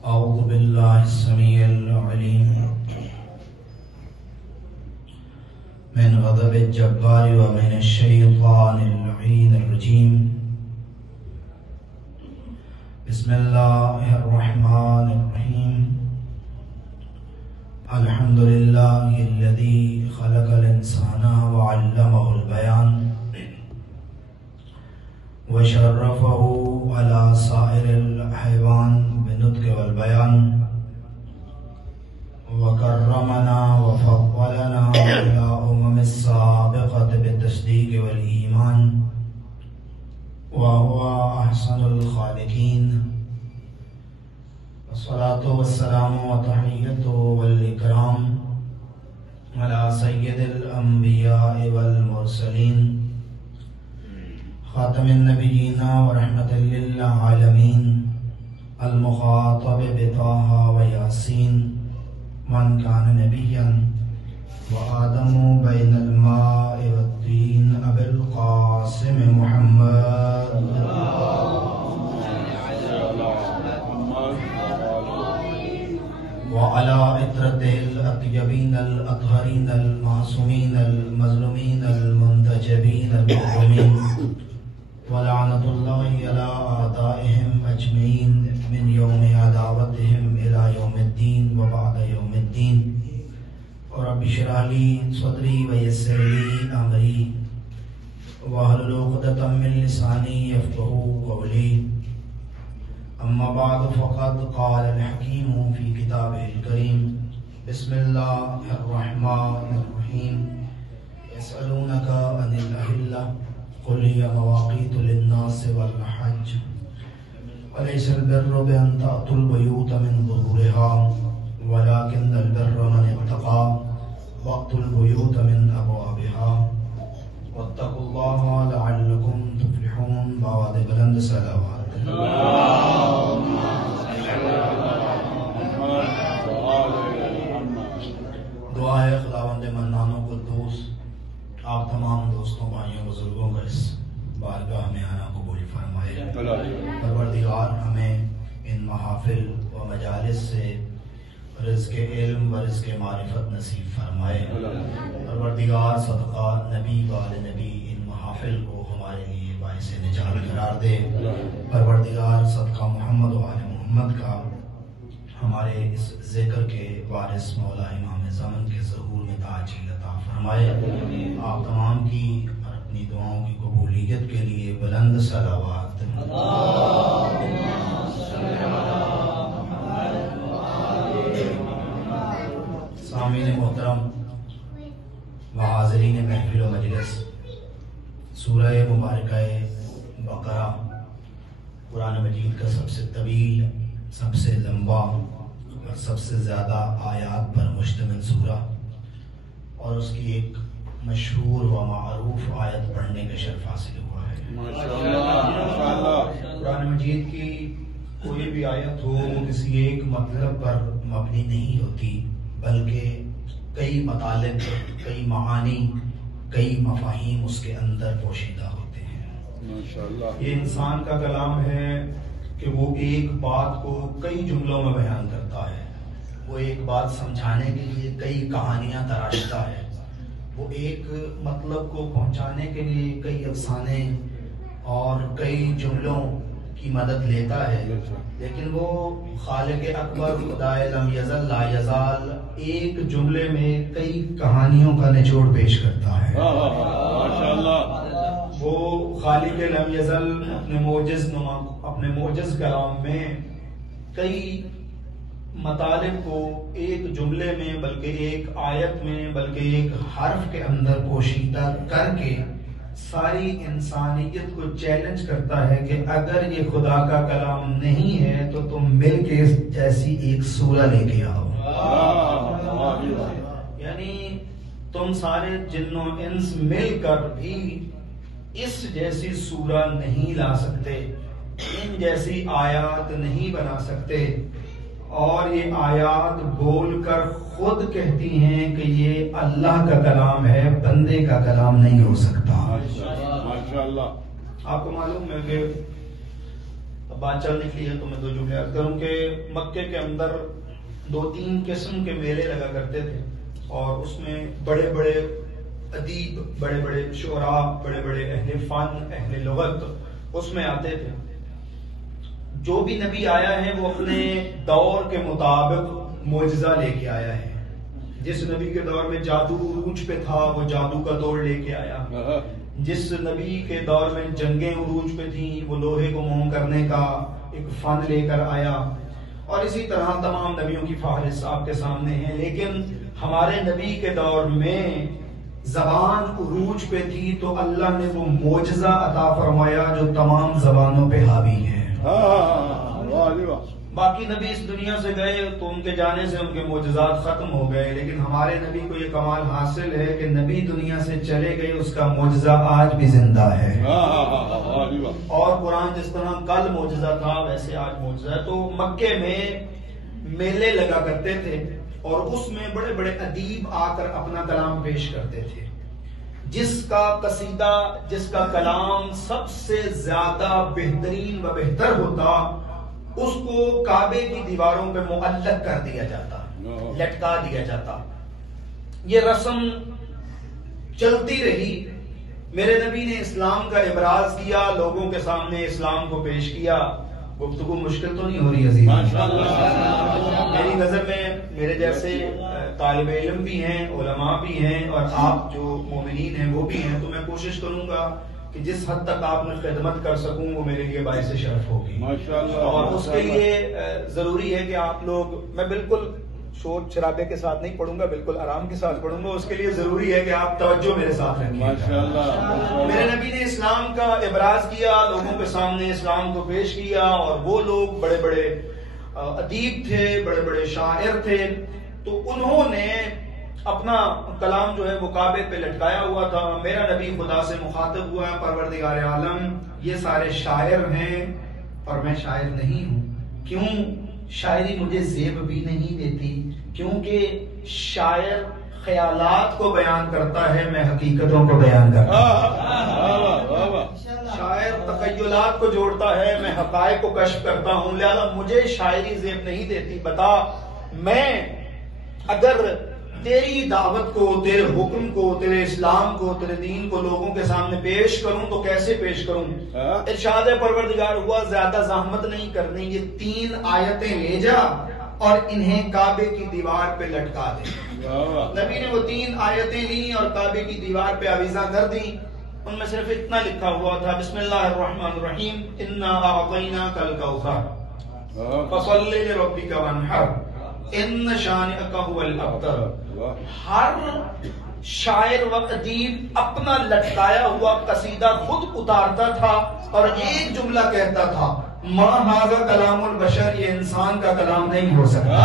أعوذ بالله السميع العليم من غضب الجبار ومن الشيطان اللعين الرجيم. بسم الله الرحمن الرحيم. الحمد لله الذي خلق الإنسان وعلمه البيان وشرفه على سائر الحيوان بالنطق والبيان وكرمنا وفضلنا على السابقة بالتصديق والإيمان وهو أحسن الخالقين. والصلاة والسلام وتحية والإكرام على سيد الأنبياء والمرسلين خاتم النبيين ورحمة للعالمين المخاطب بطه وياسين من كان نبيا وآدم بين الماء والطين أبي القاسم محمد وعلى عطرة الأطيبين الأطهرين المعصومين المظلومين المنتجبين المظلومين ولعنة الله على أعدائهم أجمعين من يوم عداوتهم إلى يوم الدين وبعد يوم الدين. رب اشرح لي صدري ويسر لي أمري واحلل عقدة من لساني يفقهوا قولي. أما بعد فقد قال الحكيم في كتابه الكريم. بسم الله الرحمن الرحيم. يسألونك عن الأهلة قل هي مواقيت للناس والحج وليس البر بأن تأتوا البيوت من ظهورها ولكن البر من اتقى وأتوا البيوت من أبوابها واتقوا الله لعلكم تفلحون. بعد بلند صلوات دعائے خداوند منان و قدوس آپ تمام دوستوں بھائیوں بزرگوں کا اس بارگاہ میں آنا قبول فرمائے. پروردگار ہمیں ان محافل و مجالس سے رزق علم و رزق معرفت نصیب فرمائے. پروردگار صدقہ نبی وآل نبی ان محافل کو ہمارے لیے باعث نجات قرار دے. پروردگار صدقہ محمد و آل محمد کا ہمارے اس ذکر کے وارث مولا امام زمان کے ظہور میں تاج عطا فرمائے. آپ تمام کی اور اپنی دعاؤں کی قبولیت کے لیے بلند صلوات. سامعین محترم و حاضرین محفل و مجلس، سورہ مبارکہ بقرہ قرآن مجید کا سب سے طویل، سب سے لمبا اور سب سے زیادہ آیات پر مشتمل سورہ، اور اس کی ایک مشہور و معروف آیت پڑھنے کا شرف حاصل ہوا ہے. قرآن مجید کی کوئی بھی آیت ہو وہ کسی ایک مطلب پر مبنی نہیں ہوتی، بلکہ کئی مطالب، کئی معانی، کئی مفاہیم اس کے اندر پوشیدہ ہوتے ہیں. یہ انسان کا کلام ہے کہ وہ ایک بات کو کئی جملوں میں بیان کرتا ہے. وہ ایک بات سمجھانے کے لیے کئی کہانیاں تراشتا ہے. وہ ایک مطلب کو پہنچانے کے لیے کئی افسانے اور کئی جملوں کی مدد لیتا ہے. لیکن وہ خالق اکبر خدائے لم یزل لا یزال ایک جملے میں کئی کہانیوں کا نچوڑ پیش کرتا ہے. وہ خالق لم یزل اپنے معجز کلام میں کئی مطالب کو ایک جملے میں، بلکہ ایک آیت میں، بلکہ ایک حرف کے اندر پوشیدہ کر کے ساری انسانیت کو چیلنج کرتا ہے کہ اگر یہ خدا کا کلام نہیں ہے تو تم مل کے اس جیسی ایک سورہ لے کے آؤ. یعنی تم سارے جن و انس مل کر بھی اس جیسی سورہ نہیں لا سکتے، ان جیسی آیات نہیں بنا سکتے. اور یہ آیات بول کر خود کہتی ہیں کہ یہ اللہ کا کلام ہے، بندے کا کلام نہیں ہو سکتا. آپ کو معلوم ہے کہ بات چل نکلی ہے تو میں 2 جملے عرض کروں کہ مکے کے اندر 2-3 قسم کے میلے لگا کرتے تھے، اور اس میں بڑے بڑے ادیب، بڑے بڑے شعراء، بڑے بڑے اہل فن، اہل لغت اس میں آتے تھے۔ جو بھی نبی آیا ہے وہ اپنے دور کے مطابق معجزہ لے کے آیا ہے۔ جس نبی کے دور میں جادو عروج پہ تھا وہ جادو کا دور لے کے آیا، جس نبی کے دور میں جنگیں عروج پہ تھیں وہ لوہے کو موم کرنے کا ایک فن لے کر آیا، اور اسی طرح تمام نبیوں کی فہرست آپ کے سامنے ہے۔ لیکن ہمارے نبی کے دور میں زبان عروج پہ تھی تو اللہ نے وہ معجزہ عطا فرمایا جو تمام زبانوں پہ حاوی ہے۔ باقی نبی اس دنیا سے گئے تو ان کے جانے سے ان کے معجزات ختم ہو گئے، لیکن ہمارے نبی کو یہ کمال حاصل ہے کہ نبی دنیا سے چلے گئے، اس کا معجزہ آج بھی زندہ ہے، اور قرآن جس طرح کل معجزہ تھا ویسے آج معجزہ ہے۔ تو مکے میں میلے لگا کرتے تھے، اور اس میں بڑے بڑے ادیب آ کر اپنا کلام پیش کرتے تھے۔ جس کا قصیدہ، جس کا کلام سب سے زیادہ بہترین و بہتر ہوتا، اس کو کعبے کی دیواروں پہ معلق کر دیا جاتا، لٹکا دیا جاتا۔ یہ رسم چلتی رہی۔ میرے نبی نے اسلام کا ابراز کیا، لوگوں کے سامنے اسلام کو پیش کیا۔ گفتگو مشکل تو نہیں ہو رہی عزیز؟ میری نظر میں میرے جیسے طالب علم بھی ہیں، علماء بھی ہیں، اور آپ جو مومنین ہیں وہ بھی ہیں، تو میں کوشش کروں گا کہ جس حد تک آپ نے خدمت کر سکوں وہ میرے لیے باعث شرف ہوگی، اور اس کے لیے ضروری ہے کہ آپ لوگ، میں بالکل شور شرابے کے ساتھ نہیں پڑھوں گا، بالکل آرام کے ساتھ پڑھوں گا۔ اس کے لیے ضروری ہے کہ آپ توجہ میرے ساتھ رکھیں۔ میرے نبی نے اسلام کا ابراز کیا، لوگوں کے سامنے اسلام کو پیش کیا، اور وہ لوگ بڑے بڑے ادیب تھے، بڑے بڑے شاعر تھے، تو انہوں نے اپنا کلام جو ہے وہ کعبے پہ لٹکایا ہوا تھا۔ میرا نبی خدا سے مخاطب ہوا ہے، پروردگار عالم یہ سارے شاعر ہیں اور میں شاعر نہیں ہوں، کیوں؟ شاعری مجھے زیب بھی نہیں دیتی، کیونکہ شاعر خیالات کو بیان کرتا ہے، میں حقیقتوں کو بیان کرتا ہوں۔ شاعر تخیلات کو جوڑتا ہے، میں حقائق کو کشف کرتا ہوں، لہذا مجھے شاعری زیب نہیں دیتی۔ بتا، میں اگر تیری دعوت کو، تیرے حکم کو، تیرے اسلام کو، تیرے دین کو لوگوں کے سامنے پیش کروں تو کیسے پیش کروں؟ ارشاد پروردگار ہوا زیادہ زحمت نہیں کرنی، یہ 3 آیتیں لے جا اور انہیں کعبے کی دیوار پہ لٹکا دے۔ نبی نے وہ 3 آیتیں لیں اور کعبے کی دیوار پہ آویزاں کر دیں۔ ان میں صرف اتنا لکھا ہوا تھا، بسم اللہ الرحمن الرحیم، انا اعطیناک الکوثر فصل لربک وانحر ان شانئک هو الابتر۔ ہر شاعر و ادیب اپنا لٹکایا ہوا قصیدہ خود اتارتا تھا اور ایک جملہ کہتا تھا، ما ھذا کلام البشر، یہ انسان کا کلام نہیں ہو سکتا۔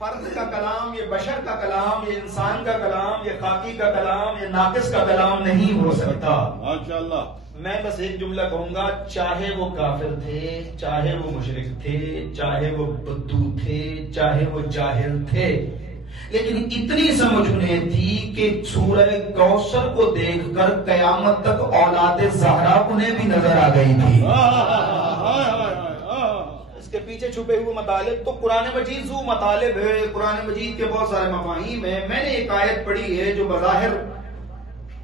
فرد کا کلام، یہ بشر کا کلام، یہ انسان کا کلام، یہ خاکی کا کلام، یہ ناقص کا کلام نہیں ہو سکتا۔ ماشاءاللہ۔ میں بس ایک جملہ کہوں گا، چاہے وہ کافر تھے، چاہے وہ مشرک تھے، چاہے وہ بدو تھے، چاہے وہ جاہل تھے، لیکن اتنی سمجھ انہیں تھی کہ سورہ کوثر کو دیکھ کر قیامت تک اولاد زہرا انہیں بھی نظر آ گئی تھی۔ اس کے پیچھے چھپے ہوئے مطالب تو قرآن مجید ذو مطالب ہے، قرآن مجید کے بہت سارے مفاہیم ہیں۔ میں نے ایک آیت پڑھی ہے جو بظاہر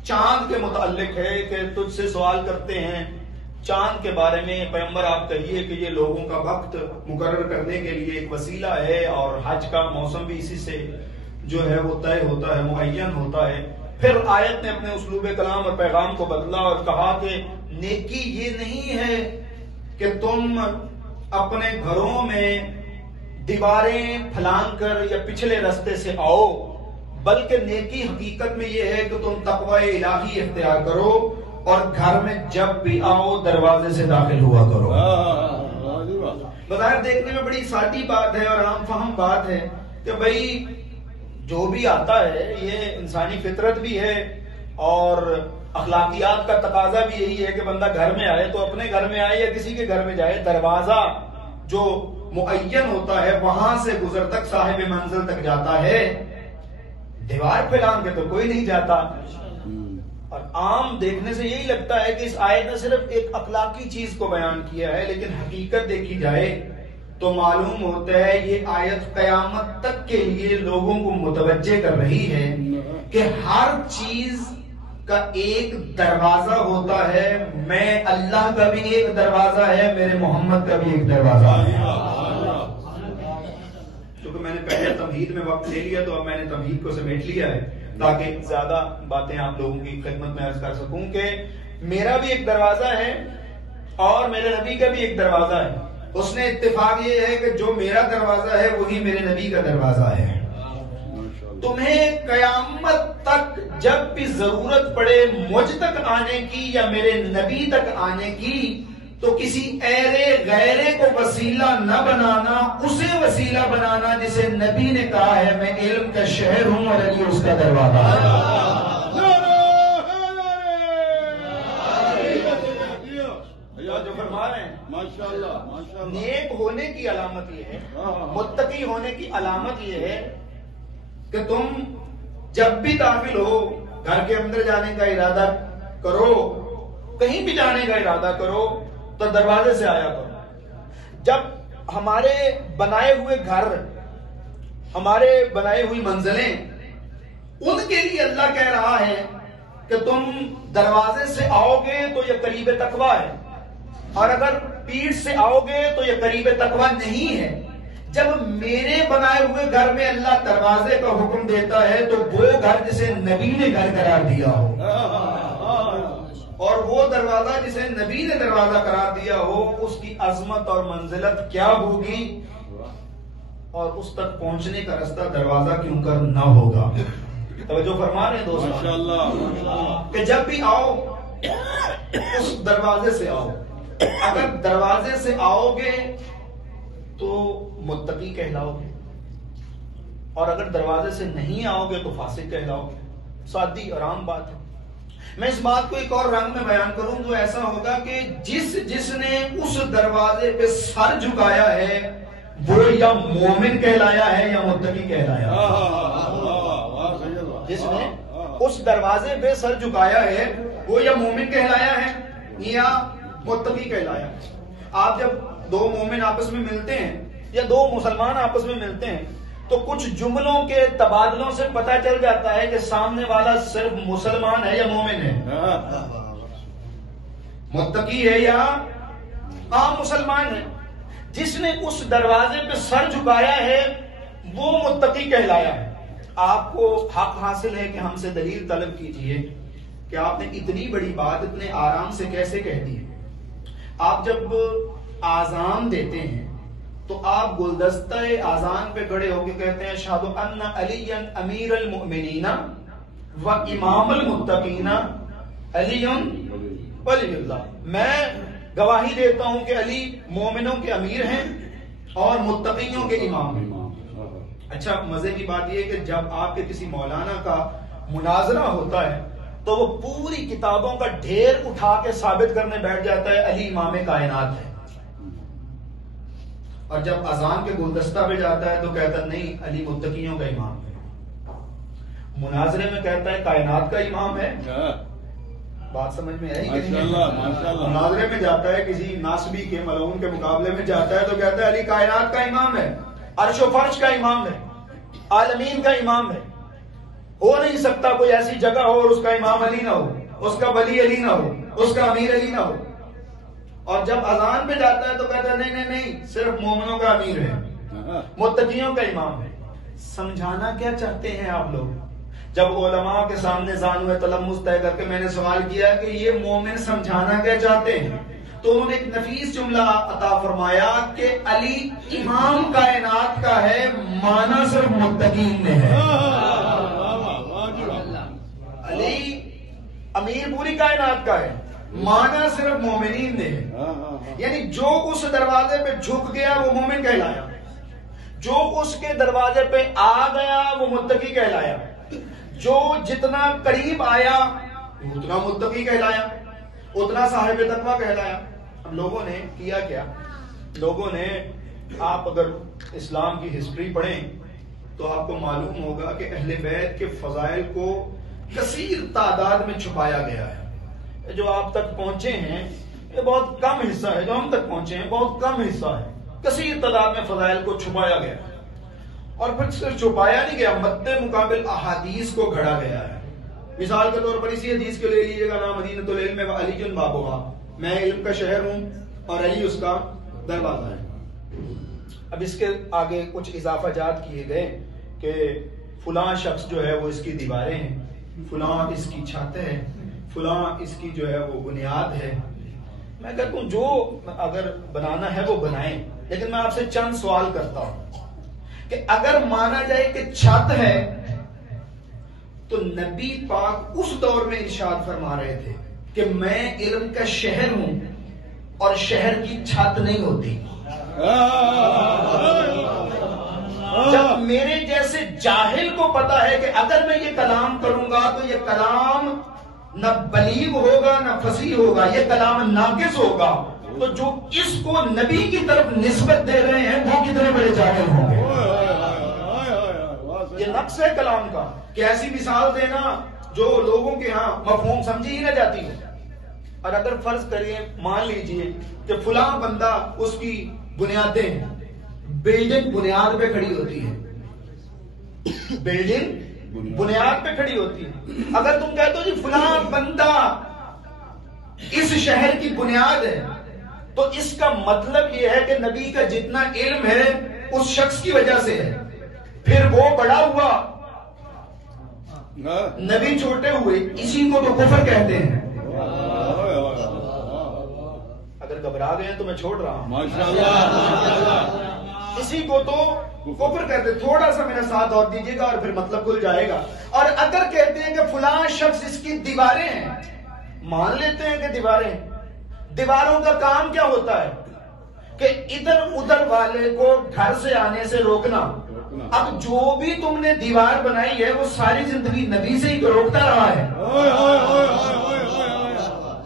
چاند کے متعلق ہے کہ تجھ سے سوال کرتے ہیں چاند کے بارے میں، پیغمبر آپ کہیے کہ یہ لوگوں کا وقت مقرر کرنے کے لیے ایک وسیلہ ہے، اور حج کا موسم بھی اسی سے جو ہے وہ طے ہوتا ہے، معین ہوتا ہے۔ پھر آیت نے اپنے اسلوب کلام اور پیغام کو بدلا اور کہا کہ نیکی یہ نہیں ہے کہ تم اپنے گھروں میں دیواریں پھلانگ کر یا پچھلے رستے سے آؤ، بلکہ نیکی حقیقت میں یہ ہے کہ تم تقوی الہی اختیار کرو اور گھر میں جب بھی آؤ دروازے سے داخل ہوا کرو۔ بظاہر دیکھنے میں بڑی سادی بات ہے اور عام فہم بات ہے کہ بھائی جو بھی آتا ہے یہ انسانی فطرت بھی ہے اور اخلاقیات کا تقاضا بھی یہی ہے کہ بندہ گھر میں آئے تو اپنے گھر میں آئے یا کسی کے گھر میں جائے، دروازہ جو معین ہوتا ہے وہاں سے گزر تک صاحب منزل تک جاتا ہے، دیوار پھیلان کے تو کوئی نہیں جاتا۔ اور عام دیکھنے سے یہی لگتا ہے کہ اس آیت نے صرف ایک اخلاقی چیز کو بیان کیا ہے، لیکن حقیقت دیکھی جائے تو معلوم ہوتا ہے یہ آیت قیامت تک کے لیے لوگوں کو متوجہ کر رہی ہے کہ ہر چیز کا ایک دروازہ ہوتا ہے. میں اللہ کا بھی ایک دروازہ ہے، میرے محمد کا بھی ایک دروازہ ہے. کیونکہ میں نے پہلے تمہید میں وقت لے لیا تو اب میں نے تمہید کو سمیٹ لیا ہے تاکہ زیادہ باتیں آپ لوگوں کی خدمت میں عرض کر سکوں کہ میرا بھی ایک دروازہ ہے اور میرے نبی کا بھی ایک دروازہ ہے. اس نے اتفاق یہ ہے کہ جو میرا دروازہ ہے وہی میرے نبی کا دروازہ ہے. تمہیں قیامت تک جب بھی ضرورت پڑے مجھ تک آنے کی یا میرے نبی تک آنے کی تو کسی غیرے کو وسیلہ نہ بنانا، اسے وسیلہ بنانا جسے نبی نے کہا ہے میں علم کا شہر ہوں اور علی اس کا دروازہ ہے. جو فرما رہے ہیں ماشاءاللہ نیک ہونے کی علامت یہ ہے، متقی ہونے کی علامت یہ ہے کہ تم جب بھی داخل ہو، گھر کے اندر جانے کا ارادہ کرو، کہیں بھی جانے کا ارادہ کرو تو دروازے سے آیا کرو. جب ہمارے بنائے ہوئے گھر، ہمارے بنائے ہوئی منزلیں، ان کے لیے اللہ کہہ رہا ہے کہ تم دروازے سے آؤ گے تو یہ قریب تقویٰ ہے، اور اگر پیٹھ سے آؤ گے تو یہ قریب تقویٰ نہیں ہے. جب میرے بنائے ہوئے گھر میں اللہ دروازے کا حکم دیتا ہے تو وہ گھر جسے نبی نے گھر قرار دیا ہو اور وہ دروازہ جسے نبی نے دروازہ قرار دیا ہو، اس کی عظمت اور منزلت کیا ہوگی اور اس تک پہنچنے کا راستہ دروازہ کیوں کر نہ ہوگا. توجہ فرما رہے ہیں دوستو کہ جب بھی آؤ اس دروازے سے آؤ. اگر دروازے سے آؤ گے تو متقی کہلاؤ گے، اور اگر دروازے سے نہیں آؤ گے تو فاسق کہلاؤ گے. سادی اور عام بات ہے. میں اس بات کو ایک اور رنگ میں بیان کروں تو ایسا ہوگا کہ جس نے اس دروازے پہ سر جھکایا ہے وہ یا مومن کہلایا ہے یا متقی کہلایا ہے. جس نے اس دروازے پہ سر جھکایا ہے وہ یا مومن کہلایا ہے یا متقی کہلایا ہے. آپ جب دو مومن آپس میں ملتے ہیں یا دو مسلمان آپس میں ملتے ہیں تو کچھ جملوں کے تبادلوں سے پتہ چل جاتا ہے کہ سامنے والا صرف مسلمان ہے یا مومن ہے، متقی ہے یا عام مسلمان ہے. جس نے اس دروازے پہ سر جھکایا ہے وہ متقی کہلایا ہے. آپ کو حق حاصل ہے کہ ہم سے دلیل طلب کیجئے کہ آپ نے اتنی بڑی بات اتنے آرام سے کیسے کہہ دی ہے. آپ جب آذان دیتے ہیں تو آپ گلدستہ آذان پہ کھڑے ہو کے کہتے ہیں اشہد ان علی امیر المؤمنین و امام المتقین علی ولی اللہ. میں گواہی دیتا ہوں کہ علی مومنوں کے امیر ہیں اور متقیوں کے امام ہیں. اچھا مزے کی بات یہ ہے کہ جب آپ کے کسی مولانا کا مناظرہ ہوتا ہے تو وہ پوری کتابوں کا ڈھیر اٹھا کے ثابت کرنے بیٹھ جاتا ہے علی امام کائنات ہے، اور جب اذان کے گلدستہ پہ جاتا ہے تو کہتا نہیں علی متقیوں کا امام ہے. مناظرے میں کہتا ہے کائنات کا امام ہے. بات سمجھ میں آئی کہ نہیں؟ مناظرے میں جاتا ہے کسی ناسبی کے ملعون کے مقابلے میں جاتا ہے تو کہتا ہے علی کائنات کا امام ہے، عرش و فرش کا امام ہے، عالمین کا امام ہے. ہو نہیں سکتا کوئی ایسی جگہ ہو اور اس کا امام علی نہ ہو، اس کا ولی علی نہ ہو، اس کا امیر علی نہ ہو. اور جب اذان پہ جاتا ہے تو کہتا ہے نہیں صرف مومنوں کا امیر ہے، متقیوں کا امام ہے. سمجھانا کیا چاہتے ہیں آپ لوگ؟ جب علماء کے سامنے زانو تلمس طے کر کے میں نے سوال کیا کہ یہ مومن سمجھانا کیا چاہتے ہیں تو انہوں نے ایک نفیس جملہ عطا فرمایا کہ علی امام کائنات کا ہے، معنی صرف متقین نے ہے. علی امیر پوری کائنات کا ہے، معنی صرف مومنین نے ہے. یعنی جو اس دروازے پہ جھک گیا وہ مومن کہلایا، جو اس کے دروازے پہ آ گیا وہ متقی کہلایا، جو جتنا قریب آیا اتنا متقی کہلایا، اتنا صاحب تقویٰ کہلایا. ہم لوگوں نے کیا کیا؟ لوگوں نے، آپ اگر اسلام کی ہسٹری پڑھیں تو آپ کو معلوم ہوگا کہ اہل بیت کے فضائل کو کثیر تعداد میں چھپایا گیا ہے. جو آپ تک پہنچے ہیں یہ بہت کم حصہ ہے، جو ہم تک پہنچے ہیں بہت کم حصہ ہے. کثیر تعداد میں فضائل کو چھپایا گیا ہے، اور پھر صرف چھپایا نہیں گیا، مد مقابل احادیث کو گھڑا گیا ہے. مثال کے طور پر اسی حدیث کو لے لیجیے گا نا، مدینۃ العلم و علی بابھا، میں علم کا شہر ہوں اور علی اس کا دروازہ ہے. اب اس کے آگے کچھ اضافہ جات کیے گئے کہ فلاں شخص جو ہے وہ اس کی دیواریں ہیں، فلاں اس کی چھت ہے، فلاں اس کی جو ہے وہ بنیاد ہے. میں کہتا ہوں جو اگر بنانا ہے وہ بنائیں، لیکن میں آپ سے چند سوال کرتا ہوں کہ اگر مانا جائے کہ چھت ہے تو نبی پاک اس دور میں ارشاد فرما رہے تھے کہ میں علم کا شہر ہوں اور شہر کی چھت نہیں ہوتی. جب میرے جیسے جاہل کو پتا ہے کہ اگر میں یہ کلام کروں گا تو یہ کلام نہ بلیغ ہوگا نہ فصیح ہوگا، یہ کلام ناقص ہوگا، تو جو اس کو نبی کی طرف نسبت دے رہے ہیں وہ کتنے بڑے جاہل ہوں گے. یہ نقص ہے کلام کا کہ ایسی مثال دینا جو لوگوں کے ہاں مفہوم سمجھی ہی نہ جاتی ہے. اور اگر فرض کریں، مان لیجئے کہ فلاں بندہ اس کی بنیادیں، بلڈنگ بنیاد پہ کھڑی ہوتی ہے، بلڈنگ بنیاد پہ کھڑی ہوتی ہے. اگر تم کہتے ہو جی فلاں بندہ اس شہر کی بنیاد ہے، تو اس کا مطلب یہ ہے کہ نبی کا جتنا علم ہے اس شخص کی وجہ سے ہے. پھر وہ بڑا ہوا، نبی چھوٹے ہوئے، اسی کو تو کفر کہتے ہیں. اگر گھبرا گئے تو میں چھوڑ رہا ہوں، اسی کو تو کفر کہتے. تھوڑا سا میرا ساتھ اور دیجیے گا اور پھر مطلب کھل جائے گا. اور اگر کہتے ہیں کہ فلاں شخص اس کی دیواریں ہیں، مان لیتے ہیں کہ دیواریں، دیواروں کا کام کیا ہوتا ہے کہ ادھر ادھر والے کو گھر سے آنے سے روکنا. اب جو بھی تم نے دیوار بنائی ہے وہ ساری زندگی نبی سے ہی روکتا رہا ہے.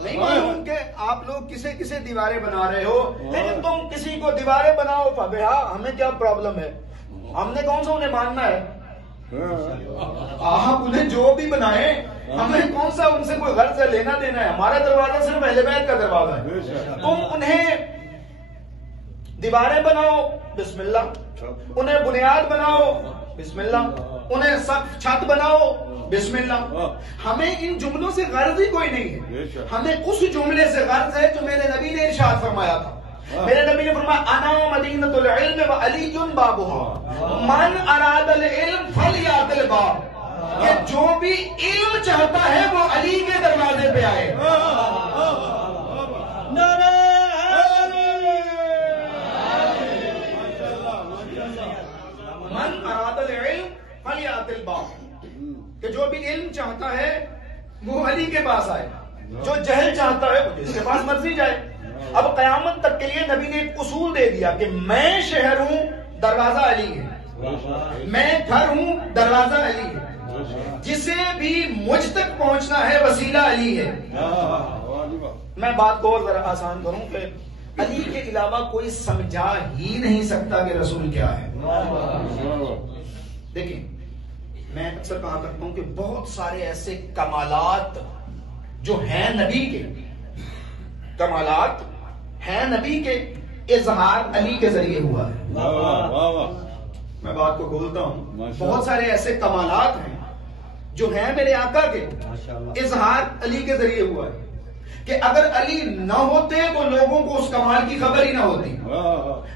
نہیں معلوم کہ آپ لوگ کسے دیواریں بنا رہے ہو، لیکن تم کسی کو دیواریں بناؤ فبہا، ہمیں کیا پرابلم ہے؟ ہم نے کون سا انہیں ماننا ہے؟ آپ انہیں جو بھی بنائیں، ہمیں کون سا ان سے کوئی غرض لینا دینا ہے؟ ہمارا دروازہ صرف اہل بیت کا دروازہ ہے. تم انہیں دیواریں بناؤ، بسم اللہ. انہیں بنیاد بناؤ، بسم اللہ. انہیں سقف چھت بناؤ، بسم اللہ. ہمیں ان جملوں سے غرض ہی کوئی نہیں ہے. ہمیں اس جملے سے غرض ہے جو میرے نبی نے ارشاد فرمایا تھا. میرے نبی نے فرمایا انا مدینۃ العلم و علی بابھا، من اراد العلم فلیات الباب، کہ جو بھی علم چاہتا ہے وہ علی کے دروازے پہ آئے. من اراد العلم فلیات الباب، کہ جو بھی علم چاہتا ہے وہ علی کے پاس آئے، جو جہل چاہتا ہے وہ جس کے پاس مرضی جائے. اب قیامت تک کے لیے نبی نے ایک اصول دے دیا کہ میں شہر ہوں، دروازہ علی ہے، میں گھر ہوں، دروازہ علی ہے، جسے بھی مجھ تک پہنچنا ہے وسیلہ علی ہے. میں بات کو اور ذرا آسان کروں کہ علی کے علاوہ کوئی سمجھا ہی نہیں سکتا کہ رسول کیا ہے. دیکھیں، میں اکثر کہا کرتا ہوں کہ بہت سارے ایسے کمالات جو ہیں نبی کے، کمالات ہیں نبی کے، اظہار علی کے ذریعے ہوا ہے. میں بات کو کھولتا ہوں، بہت سارے ایسے کمالات ہیں جو ہیں میرے آقا کے، اظہار علی کے ذریعے ہوا ہے. کہ اگر علی نہ ہوتے تو لوگوں کو اس کمال کی خبر ہی نہ ہوتی.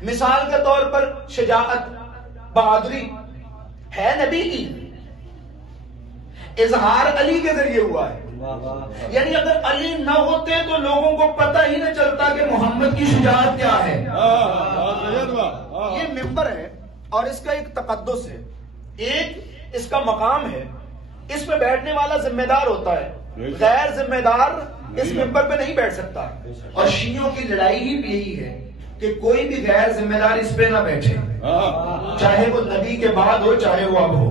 مثال کے طور پر شجاعت، بہادری ہے نبی کی، اظہار علی کے ذریعے ہوا ہے. یعنی اگر علی نہ ہوتے تو لوگوں کو پتہ ہی نہ چلتا کہ محمد کی شجاعت کیا ہے. یہ ممبر ہے اور اس کا ایک تقدس ہے، ایک اس کا مقام ہے. اس پہ بیٹھنے والا ذمہ دار ہوتا ہے، غیر ذمہ دار اس ممبر پہ نہیں بیٹھ سکتا. اور شیعوں کی لڑائی ہی یہی ہے کہ کوئی بھی غیر ذمہ دار اس پہ نہ بیٹھے، چاہے وہ نبی کے بعد ہو چاہے وہ اب ہو.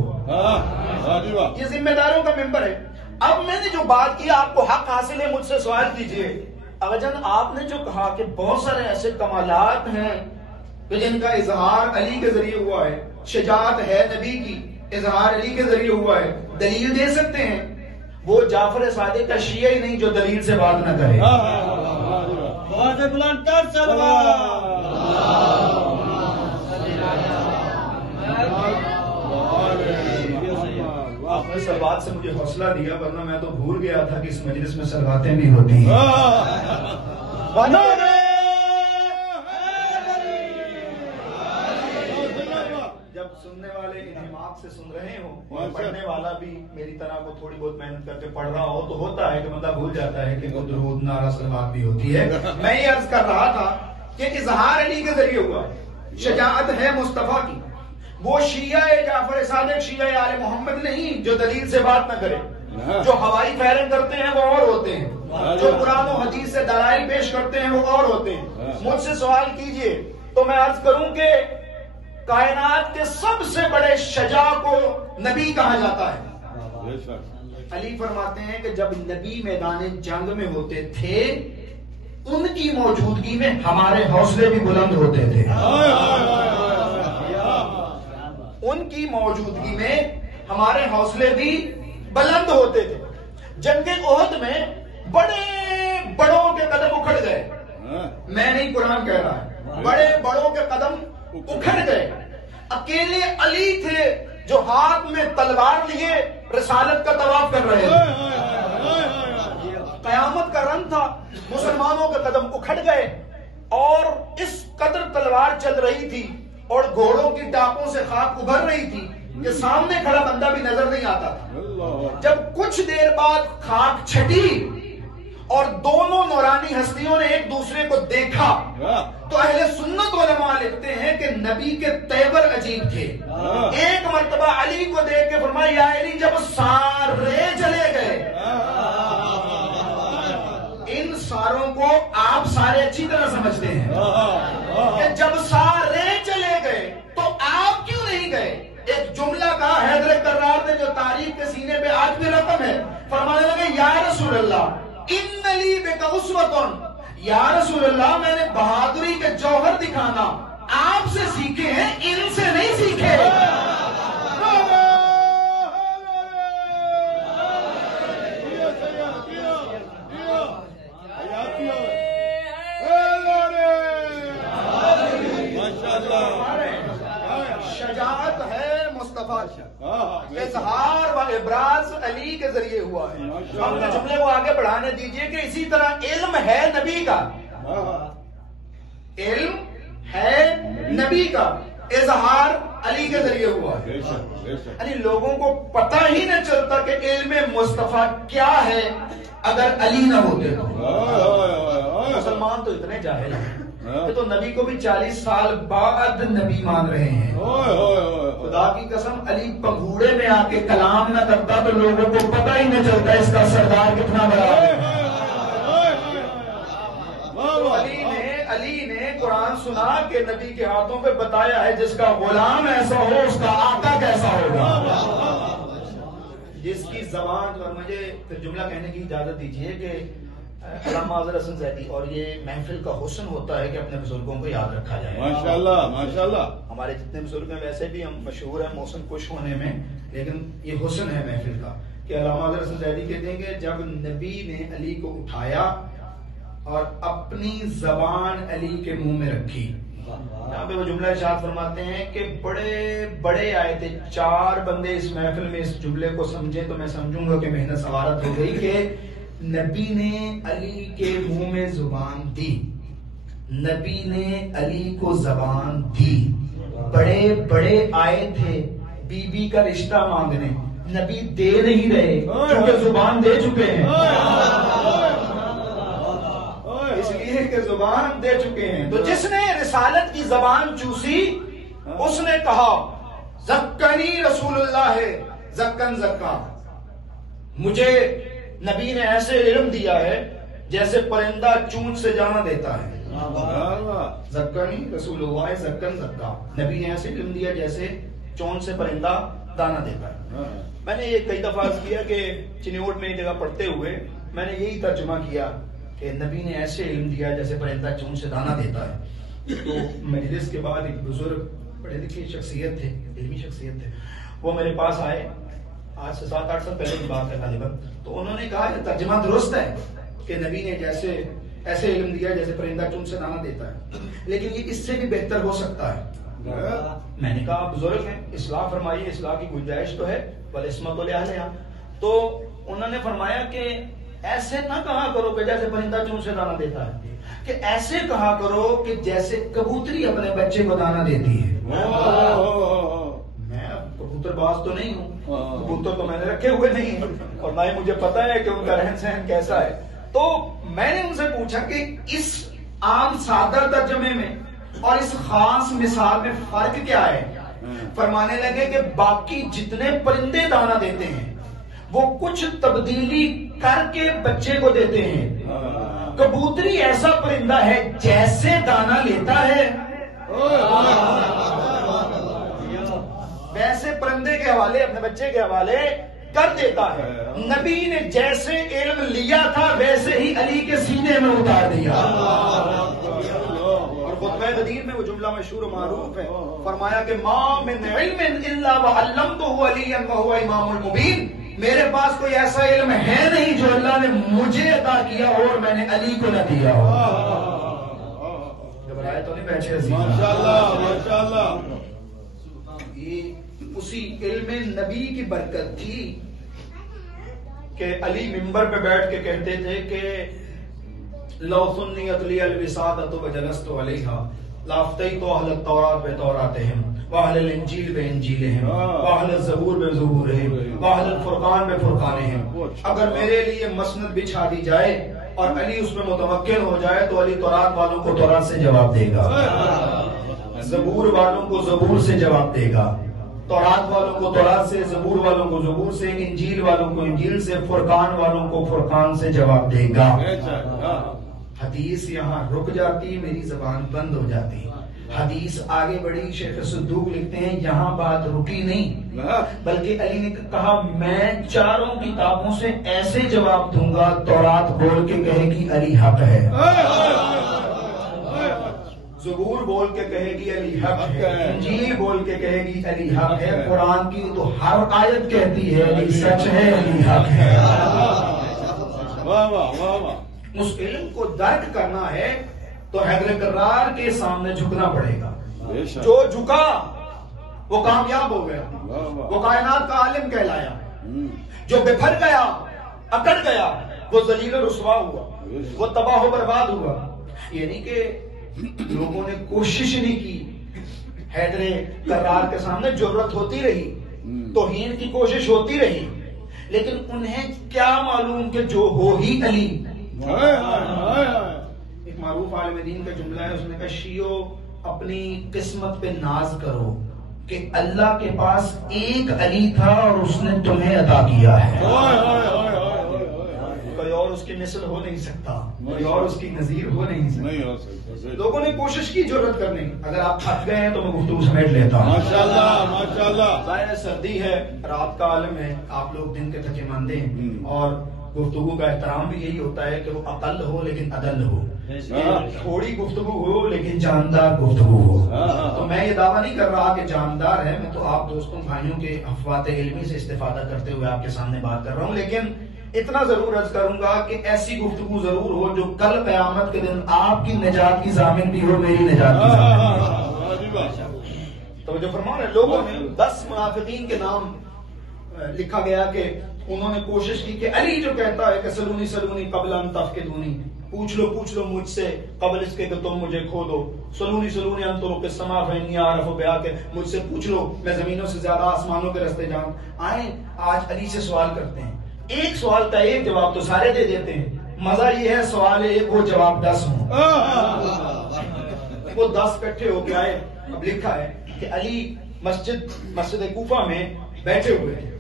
یہ ذمہ داروں کا ممبر ہے. اب میں نے جو بات کی، آپ کو حق حاصل ہے، مجھ سے سوال کیجئے. اغجن آپ نے جو کہا کہ بہت سارے ایسے کمالات ہیں کہ جن کا اظہار علی کے ذریعے ہوا ہے، شجاعت ہے نبی کی، اظہار علی کے ذریعے ہوا ہے، دلیل دے سکتے ہیں؟ وہ جعفر صادق کا شیعہ ہی نہیں جو دلیل سے بات نہ کرے. آپ نے سلوات سے مجھے حوصلہ دیا، ورنہ میں تو بھول گیا تھا کہ اس مجلس میں سلواتیں بھی ہوتی ہیں. جب سننے والے انہماک سے سن رہے ہوں اور پڑھنے والا بھی میری طرح کو تھوڑی بہت محنت کر کے پڑھ رہا ہو تو ہوتا ہے کہ بندہ بھول جاتا ہے کہ وہ درود نعرہ سلوات بھی ہوتی ہے. میں یہ عرض کر رہا تھا کہ اظہار علی کے ذریعے ہوا، شجاعت ہے مصطفیٰ کی. وہ شیعہ جعفر صادق شیعہ آل محمد نہیں جو دلیل سے بات نہ کرے. جو ہوائی فائرنگ کرتے ہیں وہ اور ہوتے ہیں، جو قرآن و حدیث سے دلائل پیش کرتے ہیں وہ اور ہوتے ہیں. مجھ سے سوال کیجئے تو میں عرض کروں کہ کائنات کے سب سے بڑے شجاع کو نبی کہا جاتا ہے. علی فرماتے ہیں کہ جب نبی میدان جنگ میں ہوتے تھے ان کی موجودگی میں ہمارے حوصلے بھی بلند ہوتے تھے. ان کی موجودگی میں ہمارے حوصلے بھی بلند ہوتے تھے. جنگ احد میں بڑے بڑوں کے قدم اکھڑ گئے. میں نہیں قرآن کہہ رہا ہے، بڑے بڑوں کے قدم اکھڑ گئے. اکیلے علی تھے جو ہاتھ میں تلوار لیے رسالت کا طواف کر رہے تھے. قیامت کا رن تھا، مسلمانوں کے قدم اکھڑ گئے اور اس قدر تلوار چل رہی تھی اور گھوڑوں کی ٹاپوں سے خاک ابھر رہی تھی کہ سامنے کھڑا بندہ بھی نظر نہیں آتا تھا. جب کچھ دیر بعد خاک چھٹی اور دونوں نورانی ہستیوں نے ایک دوسرے کو دیکھا تو اہل سنت علماء لکھتے ہیں کہ نبی کے تیور عجیب تھے. ایک مرتبہ علی کو دیکھ کے فرمایا یا علی جب سارے چلے گئے. ان ساروں کو آپ سارے اچھی طرح سمجھتے ہیں کہ جب سارے چلے گئے تو آپ کیوں نہیں گئے. ایک جملہ کہا حیدر کرار نے جو تاریخ کے سینے پہ آج بھی رقم ہے. فرمانے لگے یا رسول اللہ ان لی بک اسوۃ، یا رسول اللہ میں نے بہادری کے جوہر دکھانا آپ سے سیکھے ہیں، ان سے نہیں سیکھے. شجاعت ہے مصطفیٰ، اظہار و ابراز علی کے ذریعے ہوا ہے. ہم نے جملے کو آگے بڑھانے دیجئے کہ اسی طرح علم ہے نبی کا، علم ہے نبی کا، اظہار علی کے ذریعے ہوا ہے. علی لوگوں کو پتہ ہی نہ چلتا کہ علم مصطفیٰ کیا ہے اگر علی نہ ہوتے. مسلمان تو اتنے جاہل ہیں کہ تو نبی کو بھی 40 سال بعد نبی مان رہے ہیں. خدا کی قسم علی پگھوڑے میں آ کے کلام نہ کرتا تو لوگوں کو پتہ ہی نہ چلتا اس کا سردار کتنا بڑا ہے. علی نے قرآن سنا کہ نبی کے ہاتھوں پہ بتایا ہے جس کا غلام ایسا ہو اس کا آقا کیسا ہوگا. جس کی زبان، اور مجھے پھر جملہ کہنے کی اجازت دیجیے کہ علامہ اظہر حسن زیدی، اور یہ محفل کا حسن ہوتا ہے کہ اپنے بزرگوں کو یاد رکھا جائے. ماشاءاللہ ماشاءاللہ. ہمارے جتنے بزرگ ہیں ویسے بھی ہم مشہور ہیں محسن کش ہونے میں، لیکن یہ حسن ہے محفل کا کہ علامہ اظہر حسن زیدی کہتے ہیں کہ جب نبی نے علی کو اٹھایا اور اپنی زبان علی کے منہ میں رکھی. یہاں پہ وہ جملہ ارشاد فرماتے ہیں کہ بڑے بڑے آئے تھے. 4 بندے اس محفل میں اس جملے کو سمجھیں تو میں سمجھوں گا کہ محنت سوارت ہو گئی کہ نبی نے علی کے منہ میں زبان دی، نبی نے علی کو زبان دی. بڑے بڑے آئے تھے بی بی کا رشتہ مانگنے، نبی دے نہیں رہے کیونکہ زبان دے چکے ہیں. اس لیے کہ زبان دے چکے ہیں. تو جس نے رسالت کی زبان چوسی اس نے کہا زکنی رسول اللہ ہے زکن زکا. مجھے نبی نے ایسے علم دیا ہے جیسے پرندہ چونچ سے جانا دیتا ہے. زکنی رسول اللہ زکن زکا. نبی نے ایسے علم دیا جیسے چونچ سے پرندہ دانا دیتا ہے. میں نے یہ کئی دفعہ کیا کہ چنیوٹ میں ایک جگہ پڑھتے ہوئے میں نے یہی ترجمہ کیا کہ نبی نے ایسے علم دیا جیسے پرندہ چونچ سے دانا دیتا ہے. تو مجلس کے بعد ایک بزرگ پڑھے لکھی شخصیت تھے، علمی شخصیت تھے، وہ میرے پاس آئے. آج سے 7-8 سال پہلے کی بات ہے غالباً. تو انہوں نے کہا کہ ترجمہ درست ہے کہ نبی نے جیسے ایسے علم دیا جیسے پرندہ چون سے دانہ دیتا ہے، لیکن یہ اس سے بھی بہتر ہو سکتا ہے۔ میں نے کہا آپ بزرگ ہیں، اصلاح فرمائیے، اصلاح کی گنجائش تو ہے، وَالْعِصْمَةُ لِأَهْلِهَا۔ تو انہوں نے فرمایا کہ ایسے نہ کہا کرو کہ جیسے پرندہ چون سے دانہ دیتا ہے، کہ ایسے کہا کرو کہ جیسے کبوتری اپنے بچے کو دانہ دیتی ہے۔ میں کبوتر باز تو نہیں ہوں، کبوتر تو میں نے رکھے ہوئے نہیں ہیں، اور نہ ہی مجھے پتا ہے کہ ان کا رہن سہن کیسا ہے۔ تو میں نے ان سے پوچھا کہ اس عام سادہ ترجمے میں اور اس خاص مثال میں فرق کیا ہے؟ فرمانے لگے کہ باقی جتنے پرندے دانہ دیتے ہیں وہ کچھ تبدیلی کر کے بچے کو دیتے ہیں، کبوتری ایسا پرندہ ہے جیسے دانہ لیتا ہے ویسے پرندے کے حوالے اپنے بچے کے حوالے کر دیتا ہے۔ نبی نے جیسے علم لیا تھا ویسے ہی علی کے سینے میں اتار دیا۔ اور خطبہ غدیر میں وہ جملہ مشہور و معروف ہے، فرمایا کہ ما من علم الا وعلمته علیا وهو امام المبین، میرے پاس کوئی ایسا علم ہے نہیں جو اللہ نے مجھے عطا کیا اور میں نے علی کو نہ دیا ہو۔ گھبرائے تو نہیں بیٹھے عزیز؟ ماشاءاللہ ماشاءاللہ، یہ اسی علم نبی کی برکت تھی کہ علی منبر پہ بیٹھ کے کہتے تھے کہ لو سنیت لی الوسادۃ وجلست علیہا لافتیت اہل التوراۃ بتوراتہم واہل الانجیل بانجیلہم واہل الزبور بزبورہم واہل الفرقان بفرقانہم۔ اگر میرے لیے مسند بچھا دی جائے اور علی اس میں متمکن ہو جائے تو علی تورات والوں کو تورات سے جواب دے گا، زبور والوں کو زبور سے جواب دے گا، تورات والوں کو تورات سے، زبور والوں کو زبور سے، انجیل والوں کو انجیل سے، فرقان والوں کو فرقان سے جواب دے گا۔ حدیث یہاں رک جاتی، میری زبان بند ہو جاتی، حدیث آگے بڑھی، شیخ صدوق لکھتے ہیں یہاں بات رکی نہیں، بلکہ علی نے کہا میں چاروں کتابوں سے ایسے جواب دوں گا، تورات بول کے کہے گی علی حق ہے، زبور بول کے کہے گی علی حق ہے، انجیل بول کے کہے گی علی حق ہے، قرآن کی تو ہر آیت کہتی ہے علی سچ ہے، علی حق ہے۔ اس علم کو درک کرنا ہے تو حیدر کرار کے سامنے جھکنا پڑے گا، جو جھکا وہ کامیاب ہو گیا، وہ کائنات کا عالم کہلایا، جو بکھر گیا اکڑ گیا وہ ذلیل و رسوا ہوا، وہ تباہ و برباد ہوا۔ یہ نہیں کہ لوگوں نے کوشش نہیں کی، حیدر کرار کے سامنے جرأت ہوتی رہی، توہین کی کوشش ہوتی رہی، لیکن انہیں کیا معلوم کہ جو ہو ہی علی۔ ایک معروف عالم دین کا جملہ ہے، اس نے کہا شیعو اپنی قسمت پہ ناز کرو کہ اللہ کے پاس ایک علی تھا اور اس نے تمہیں عطا کیا ہے، کوئی اور اس کی مثل ہو نہیں سکتا، کوئی اور اس کی نظیر ہو نہیں سکتا۔ لوگوں نے کوشش کی جرأت کرنے، اگر آپ تھک گئے ہیں تو میں گفتگو سمیٹ لیتا ہوں۔ ماشاءاللہ ماشاءاللہ، ظاہر سردی ہے، رات کا عالم ہے، آپ لوگ دن کے تھکے ماندے ہیں، اور گفتگو کا احترام بھی یہی ہوتا ہے کہ وہ اقل ہو لیکن عدل ہو، تھوڑی گفتگو ہو لیکن جاندار گفتگو ہو۔ تو میں یہ دعویٰ نہیں کر رہا کہ جاندار ہے، میں تو آپ دوستوں بھائیوں کے افوات علمی سے استفادہ کرتے ہوئے آپ کے سامنے بات کر رہا ہوں، لیکن اتنا ضرور عرض کروں گا کہ ایسی گفتگو ضرور ہو جو کل قیامت کے دن آپ کی نجات کی ضامن بھی ہو، میری نجات کی ضامن بھی۔ تو جو فرمان ہے، لوگوں نے 10 منافقین کے نام لکھا گیا کہ انہوں نے کوشش کی کہ علی جو کہتا ہے کہ سلونی سلونی قبل ان تفقدونی، پوچھ لو مجھ سے قبل اس کے کہ تم مجھے کھو دو، سلونی سلونی ان طرق السماء فانی اعرف بها، کہ مجھ سے پوچھ لو میں زمینوں سے زیادہ آسمانوں کے راستے جان۔ آئیں آج علی سے سوال کرتے ہیں، ایک سوال کا ایک جواب تو سارے دے دیتے ہیں، مزہ یہ ہے سوال ایک وہ جواب 10 ہوں، وہ 10 اکٹھے ہو کے آئے۔ اب لکھا ہے کہ علی مسجد کوفہ میں بیٹھے ہوئے تھے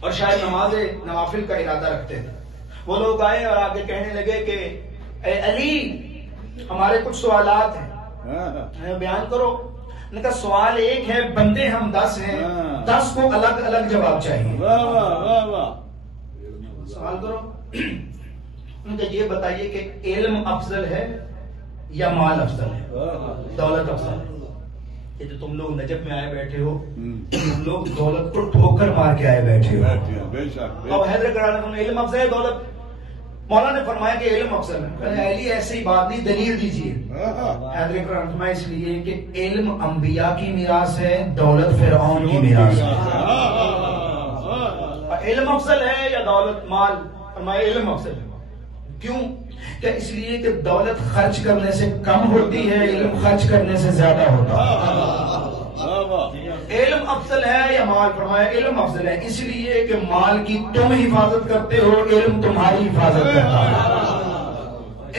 اور شاید نماز نوافل کا ارادہ رکھتے تھے، وہ لوگ آئے اور آگے کہنے لگے کہ اے علی ہمارے کچھ سوالات ہیں، بیان کرو۔ نے کہا سوال ایک ہے، بندے ہم 10 ہیں، 10 کو الگ الگ جواب چاہیے، سوال کرو۔ ان کا یہ بتائیے کہ علم افضل ہے یا مال افضل ہے، دولت افضل ہے؟ کہ جو تم لوگ نجف میں آئے بیٹھے ہو تم لوگ دولت کو ٹھوکر مار کے آئے بیٹھے ہو. اب حیدر کرانا تم علم افضل ہے دولت. مولانا نے فرمایا کہ علم افضل ہے. علی ایسی بات نہیں, دلیل دیجیے. حیدر کرانا فرمایا اس لیے کہ علم انبیاء کی میراث ہے, دولت فرعون کی میراث ہے. علم افضل ہے یا دولت مال؟ فرمایا علم افضل ہے. کیوں؟ کہ اس لیے کہ دولت خرچ کرنے سے کم ہوتی ہے, علم خرچ کرنے سے زیادہ ہوتا ہے. علم افضل ہے یا مال؟ فرمایا علم افضل ہے اس لیے کہ مال کی تم حفاظت کرتے ہو, علم تمہاری حفاظت کرتا ہے.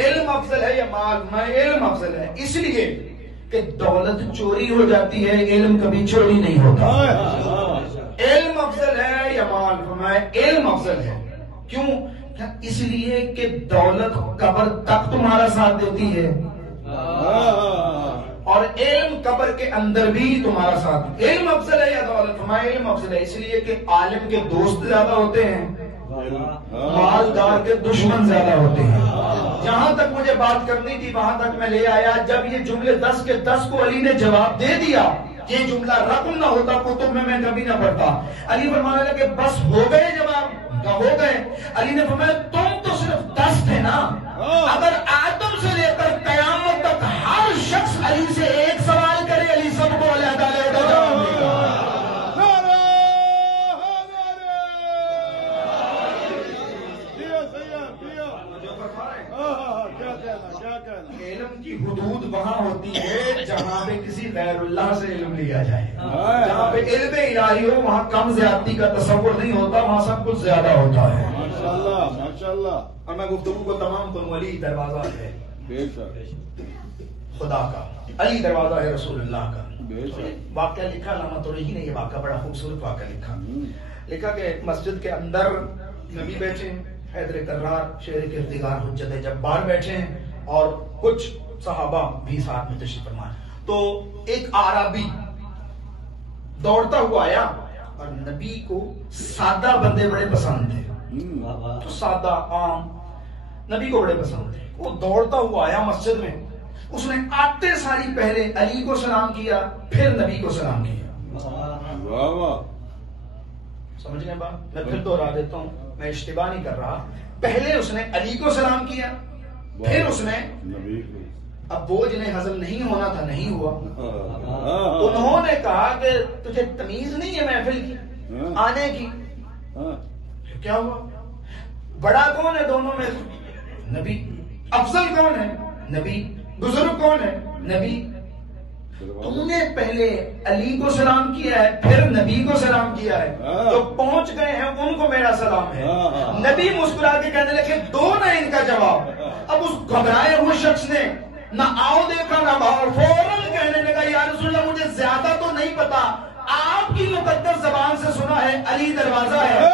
علم افضل ہے یا مال؟ فرمایا علم افضل ہے اس لیے کہ دولت چوری ہو جاتی ہے, علم کبھی چوری نہیں ہوتا. علم افضل ہے یا مال؟ فرمایا علم افضل ہے. کیوں؟ اس لیے کہ دولت قبر تک تمہارا ساتھ دیتی ہے اور علم قبر کے اندر بھی تمہارا ساتھ. علم افضل ہے یا دولت؟ فرمایا علم افضل ہے اس لیے کہ عالم کے دوست زیادہ ہوتے ہیں, مالدار کے دشمن زیادہ ہوتے ہیں. جہاں تک مجھے بات کرنی تھی وہاں تک میں لے آیا. جب یہ جملے 10 کے 10 کو علی نے جواب دے دیا, یہ جملہ رقم نہ ہوتا کتب میں کبھی نہ پڑھتا. علی فرمانے لگے بس ہو گئے جواب, ہو گئے. علی نے فرمایا تم تو صرف 10 تھے نا, اگر آدم سے لے کر قیامت تک ہر شخص علی سے ایک سوال کرے, علی سب کو علیحدہ علیحدہ جواب دے گا. علم کی حدود وہاں ہوتی ہے جہاں پہ کسی غیر اللہ سے علم لیا جائے. جہاں پہ علم الہی ہو وہاں کم زیادتی کا تصور نہیں ہوتا, وہاں سب کچھ زیادہ ہوتا ہے. ماشاءاللہ. اور میں گفتگو کو تمام کروں. علی دروازہ ہے خدا کا, علی دروازہ ہے رسول اللہ کا. واقعہ لکھا علامہ توڑی ہی نے, یہ واقعہ بڑا خوبصورت واقعہ لکھا. لکھا کہ مسجد کے اندر نبی بیٹھے, حیدر کرار شیر کردگار حجت جبار بیٹھے ہیں اور کچھ صحابہ بھی ساتھ میں تشریف فرما. تو ایک عربی دوڑتا ہوا آیا اور نبی کو سادہ بندے بڑے پسند تھے. تو سادہ عام نبی کو بڑے پسند تھے. وہ دوڑتا ہوا آیا مسجد میں, اس نے آتے ساری پہلے علی کو سلام کیا, پھر نبی کو سلام کیا. سمجھنے بات میں پھر دوہرا دیتا ہوں, میں اشتباہ نہیں کر رہا. پہلے اس نے علی کو سلام کیا, پھر اس نے نبی کو. اب وہ جنہیں ہضم نہیں ہونا تھا نہیں ہوا. انہوں نے کہا کہ تجھے تمیز نہیں ہے محفل کی آنے کی. کیا ہوا؟ بڑا کون ہے دونوں میں؟ نبی. افضل کون ہے؟ نبی. بزرگ کون ہے؟ نبی. تم نے پہلے علی کو سلام کیا ہے, پھر نبی کو سلام کیا ہے, تو پہنچ گئے ہیں ان کو میرا سلام ہے. نبی مسکرا کے کہنے لگے دو نہ ان کا جواب. اب اس گھبرائے ہوئے شخص نے نہ آؤ دیکھا نہ بھاؤ, فوراً کہنے لگا یا رسول اللہ مجھے زیادہ تو نہیں پتا, آپ کی مقدس زبان سے سنا ہے علی دروازہ ہے.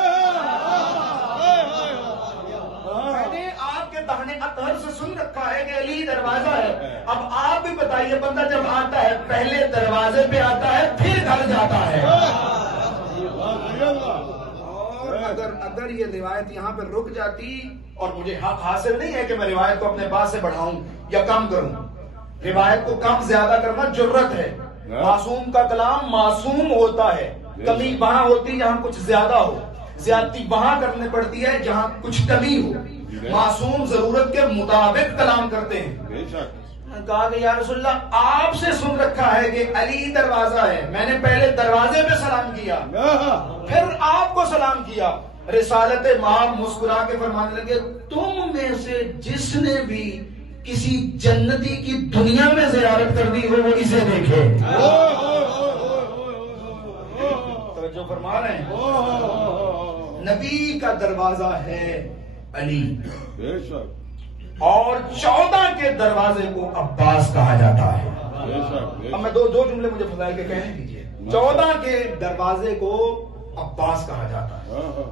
میں نے آپ کے دہنے اطہر سے سن رکھا ہے کہ علی دروازہ ہے. اب آپ بھی بتائیے, بندہ جب آتا ہے پہلے دروازے پہ آتا ہے پھر گھر جاتا ہے. اگر یہ روایت یہاں پہ رک جاتی, اور مجھے حق حاصل نہیں ہے کہ میں روایت کو اپنے پاس سے بڑھاؤں یا کم کروں, روایت کو کم زیادہ کرنا جرت ہے. معصوم کا کلام معصوم ہوتا ہے. کمی وہاں ہوتی جہاں کچھ زیادہ ہو, زیادتی وہاں کرنی پڑتی ہے جہاں کچھ کمی ہو. معصوم ضرورت کے مطابق کلام کرتے ہیں. کہا کہ یا رسول اللہ آپ سے سن رکھا ہے کہ علی دروازہ ہے, میں نے پہلے دروازے پہ سلام کیا پھر آپ کو سلام کیا. رسالت مآب مسکرا کے فرمانے لگے تم میں سے جس نے بھی کسی جنتی کی دنیا میں زیارت کر دی ہو وہ اسے دیکھے. توجہ فرما رہے ہیں, نبی کا دروازہ ہے علی, اور 14 کے دروازے کو عباس کہا جاتا ہے. اب میں دو جملے مجھے فضائل کے کہنے دیجئے. 14 کے دروازے کو عباس کہا جاتا ہے.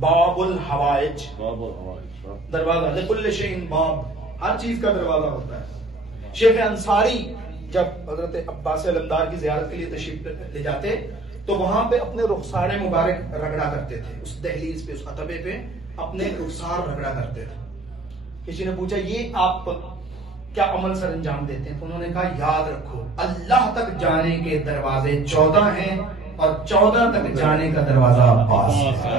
باب الحوائج, دروازہ لکل شیء باب, ہر چیز کا دروازہ ہوتا ہے. شیخ انصاری جب حضرت عباس علمدار کی زیارت کے لیے تشریف لے جاتے تو وہاں پہ اپنے رخسار مبارک رگڑا کرتے تھے. اس دہلیز پہ, اس عتبے پہ اپنے رخسار رگڑا کرتے تھے. کسی نے پوچھا یہ آپ کیا عمل سر انجام دیتے ہیں؟ تو انہوں نے کہا یاد رکھو اللہ تک جانے کے دروازے 14 ہیں اور 14 تک جانے کا دروازہ عباس ہے۔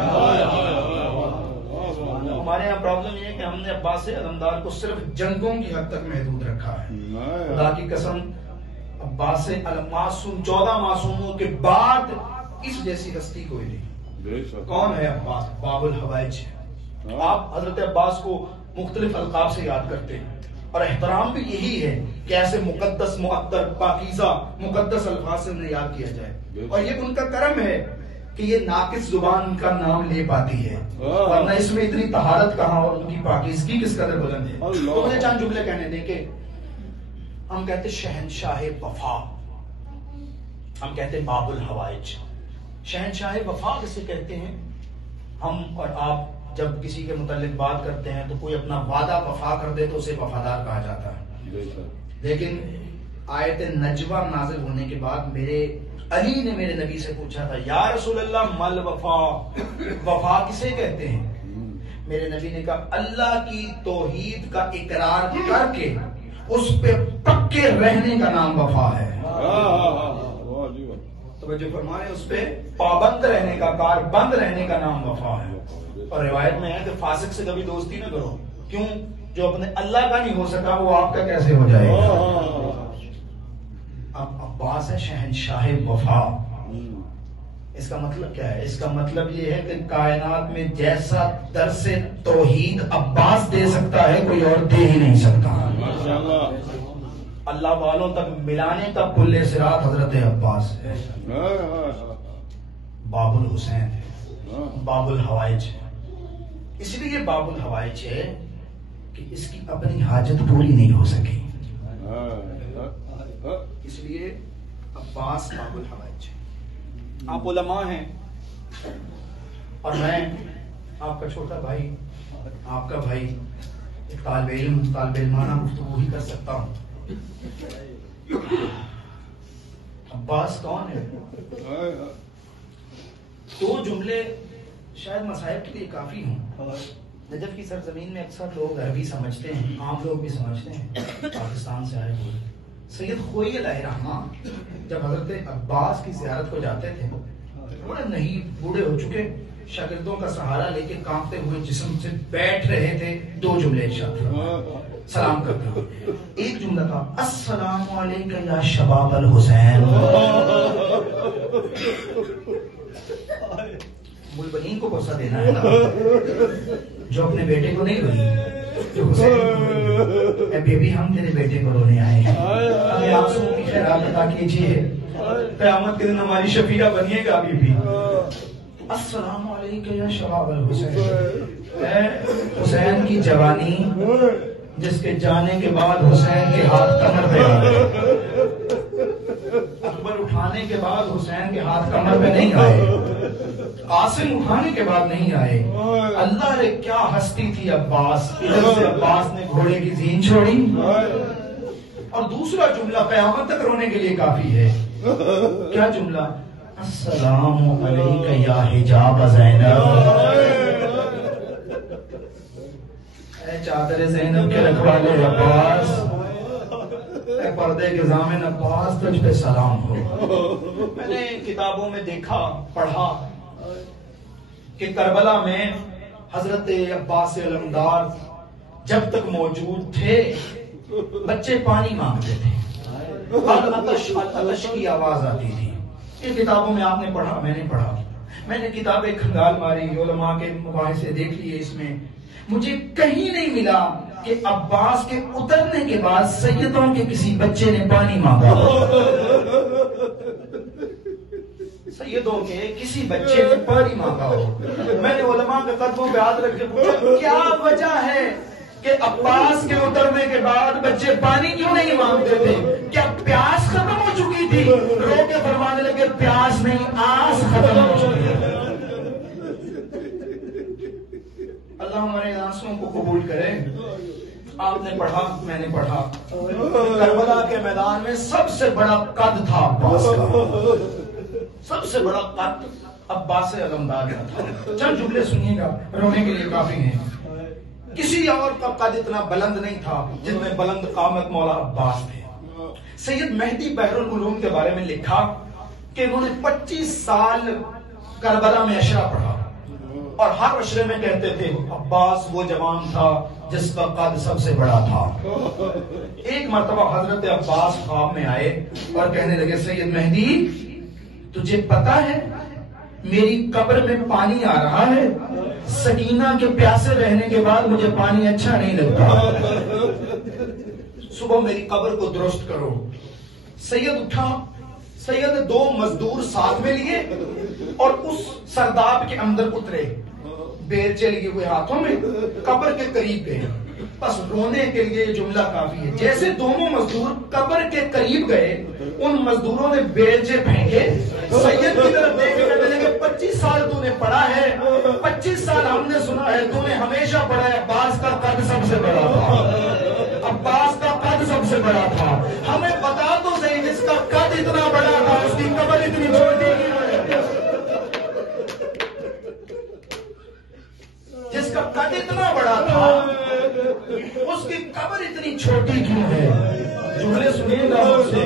ہمارے یہاں پرابلم یہ ہے کہ ہم نے عباس علمدار کو صرف جنگوں کی حد تک محدود رکھا ہے۔ خدا کی قسم عباس معصوم 14 معصوموں کے بعد اس جیسی ہستی کوئی نہیں۔ کون ہے عباس؟ باب الحوائج۔ آپ حضرت عباس کو مختلف القاب سے یاد کرتے ہیں اور احترام بھی یہی ہے کہ ایسے مقدس معطر پاکیزہ مقدس الفاظ سے انہیں یاد کیا جائے، اور یہ ان کا کرم ہے کہ یہ ناقص زبان ان کا نام لے پاتی ہے، ورنہ اس میں اتنی طہارت کہاں اور ان کی پاکیزگی کس قدر بلند ہے۔ تو مجھے چند جملے کہنے دیں کہ ہم کہتے شہنشاہ وفا، ہم کہتے باب الحوائج۔ شہنشاہ وفا کسے کہتے ہیں؟ ہم اور آپ جب کسی کے متعلق بات کرتے ہیں تو کوئی اپنا وعدہ وفا کر دے تو اسے وفادار کہا جاتا ہے، لیکن آیت نجوہ نازل ہونے کے بعد میرے علی نے میرے نبی سے پوچھا تھا یا رسول اللہ مل وفا، وفا کسے کہتے ہیں؟ میرے نبی نے کہا اللہ کی توحید کا اقرار کر کے اس پہ پکے رہنے کا نام وفا ہے۔ توجہ فرمائیں، اس پہ پابند رہنے کا، کار بند رہنے کا نام وفا ہے۔ اور روایت میں ہے کہ فاسق سے کبھی دوستی نہ کرو، کیوں؟ جو اپنے اللہ کا نہیں ہو سکا وہ آپ کا کیسے ہو جائے گا؟ اب عباس ہے شہنشاہ وفا۔ اس کا مطلب کیا ہے؟ اس کا مطلب یہ ہے کہ کائنات میں جیسا درس توحید عباس دے سکتا ہے کوئی اور دے ہی نہیں سکتا۔ اللہ والوں تک ملانے کا پل صراط حضرت عباس ہے، باب الحسین ہے، باب الحوائج ہے۔ اس لیے باب الحوائج ہے کہ اس کی اپنی حاجت پوری نہیں ہو سکی، اس لیے عباس باب الحوائج ہے۔ آپ علماء ہیں اور میں آپ کا چھوٹا بھائی، آپ کا بھائی، ایک طالب علمانہ گفتگو ہی کر سکتا ہوں۔ عباس کون ہے؟ 2 جملے شاید مسائل کے لیے کافی ہوں۔ نجف کی سرزمین میں اکثر لوگ عربی سمجھتے ہیں، عام لوگ بھی سمجھتے ہیں، پاکستان سے آئے ہوئے سید خوئی علیہ رحمہ جب حضرت عباس کی زیارت کو جاتے تھے، بڑے نہیں بوڑھے ہو چکے، شاگردوں کا سہارا لے کے کانپتے ہوئے جسم سے بیٹھ رہے تھے، 2 جملے ارشاد سلام کرتے ہوئے۔ ایک جملہ تھا السلام علیکم یا شباب الحسین۔ ملبنین کو غصہ دینا ہے نا، جو اپنے بیٹے کو نہیں روئی، جو حسین کو، اے بیبی ہم تیرے بیٹے کو رونے آئے ہیں، ہمیں آنسوؤں کی خیرات عطا کیجیے، قیامت کے دن ہماری شفیعہ بنیے گا بی بی۔ السلام علیکم یا شباب الحسین، اے حسین کی جوانی جس کے جانے کے بعد حسین کے ہاتھ کمر پہ آئے، اکبر اٹھانے کے بعد حسین کے ہاتھ کمر پہ نہیں آئے، قاسم اٹھانے کے بعد نہیں آئے۔ اللہ نے کیا ہستی تھی عباس، ادھر سے عباس نے گھوڑے کی زین چھوڑی۔ اور دوسرا جملہ قیامت تک رونے کے لیے کافی ہے، کیا جملہ؟ السلام علیکم یا حجاب زینب، اے چادر زینب کے رکھوالے عباس، اے پردے کے ضامن عباس، تجھ پہ سلام ہو۔ میں نے کتابوں میں دیکھا، پڑھا کہ کربلا میں حضرت عباس علمدار جب تک موجود تھے بچے پانی مانگتے تھے، العطش کی آواز آتی تھی۔ یہ کتابوں میں آپ نے پڑھا، میں نے پڑھا، میں نے کتابیں کھنگال ماری، علماء کے مباحثے دیکھ لیے، اس میں مجھے کہیں نہیں ملا کہ عباس کے اترنے کے بعد سیدوں کے کسی بچے نے پانی مانگا، سیدوں کے کسی بچے نے پانی مانگا ہو۔ میں نے علماء کے قدموں پہ ہاتھ رکھ کے پوچھا کیا وجہ ہے کہ عباس کے اترنے کے بعد بچے پانی کیوں نہیں مانگتے تھے؟ کیا پیاس ختم ہو چکی تھی؟ رو کے فرمانے لگے پیاس نہیں، آس ختم ہو چکی ہے۔ اللہ ہمارے آنسوؤں کو قبول کرے۔ آپ نے پڑھا، میں نے پڑھا، کربلا کے میدان میں سب سے بڑا قد تھا عباس کا، سب سے بڑا قد عباس علمدار کا تھا۔ چند جملے سنیے گا، رونے کے لیے کافی ہیں۔ کسی اور کا قد اتنا بلند نہیں تھا جتنے بلند قامت مولا عباس تھے. سید مہدی بحر العلوم کے بارے میں لکھا کہ انہوں نے 25 سال کربلا میں عشرہ پڑھا اور ہر عشرے میں کہتے تھے عباس وہ جوان تھا جس کا قد سب سے بڑا تھا. ایک مرتبہ حضرت عباس خواب میں آئے اور کہنے لگے سید مہدی تجھے پتا ہے میری قبر میں پانی آ رہا ہے, سکینہ کے پیاسے رہنے کے بعد مجھے پانی اچھا نہیں لگتا, صبح میری قبر کو درست کرو. سید اٹھا, سید نے 2 مزدور ساتھ میں لیے اور اس سرداب کے اندر اترے, بیلچے لگے ہوئے ہاتھوں میں, قبر کے قریب گئے. بس رونے کے لیے یہ جملہ کافی ہے. جیسے دونوں مزدور قبر کے قریب گئے ان مزدوروں نے بیلچے پھینکے, سید کی طرف دیکھ کے کہنے لگے 25 سال تو نے پڑھا ہے, 25 سال ہم نے سنا ہے, تو نے ہمیشہ پڑھا ہے عباس کا قد سب سے بڑا تھا, عباس کا قد سب سے بڑا تھا, ہمیں بتا تو صحیح جس کا قد اتنا بڑا تھا اس کی قبر اتنی چھوٹی کیوں ہے, جس کا قد اتنا بڑا تھا اس کی قبر اتنی چھوٹی کیوں ہے. جملے سنیے گا مجھ سے.